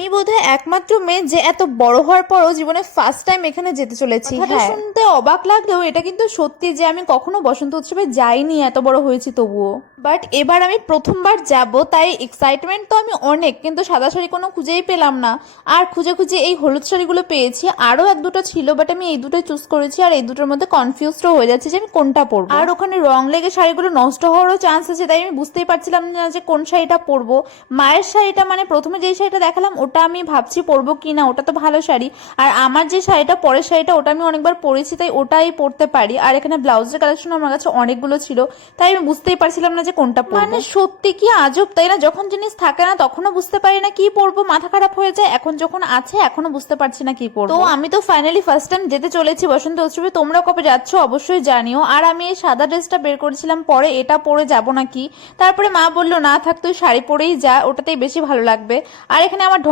আমি বোধহয় একমাত্র মেয়ে যে এত বড় হওয়ার পরও জীবনে ফার্স্ট টাইম এখানে যেতে চলেছি। হ্যাঁ, শুনতে অবাক লাগলেও এটা কিন্তু সত্যি যে আমি কখনো বসন্ত উৎসবে যাইনি, এত বড় হয়েছি তবুও। বাট এবার আমি প্রথমবার যাব, তাই এক্সাইটমেন্ট তো আমি অনেক, কিন্তু সাদা শাড়ি কোনো খুঁজেই পেলাম না। আর খুঁজে খুঁজে এই হলুদ শাড়িগুলো পেয়েছি, আরো এক দুটো ছিল, বাট আমি এই দুটোই চুজ করেছি। আর এই দুটোর মধ্যে কনফিউজড হয়ে যাচ্ছে যে আমি কোনটা পরবো। আর ওখানে রং লেগে শাড়িগুলো নষ্ট হওয়ারও চান্স আছে, তাই আমি বুঝতেই পারছিলাম না যে কোন শাড়িটা পরবো। মায়ের শাড়িটা, মানে প্রথমে যেই শাড়িটা দেখালাম ওটা আমি ভাবছি পরবো কিনা, ওটা তো ভালো শাড়ি। আর আমার যে শাড়িটা, পরের শাড়িটা, ওটা আমি অনেকবার পরেছি, তাই ওটাই পরতে পারি। আর এখানে ব্লাউজের কালেকশন আমার কাছে অনেকগুলো ছিল, তাই আমি বুঝতেই পারছিলাম না যে কোনটা পরবো। মানে সত্যি কি আজব, তাই না? যখন জিনিস থাকে না তখনও বুঝতে পারি না কি পরবো, মাথা খারাপ হয়ে যায়। এখন যখন আছে এখনো বুঝতে পারছি না কি পরবো। তো আমি তো ফাইনালি ফার্স্ট টাইম যেতে চলেছি বসন্ত উৎসবে। তোমরা কবে যাচ্ছ অবশ্যই জানিও। আর আমি এই সাদা ড্রেসটা বের করেছিলাম, পরে এটা পরে যাব নাকি, তারপরে মা বললো না থাক, তুই শাড়ি পরেই যা, ওটাতেই বেশি ভালো লাগবে। আর এখানে আমার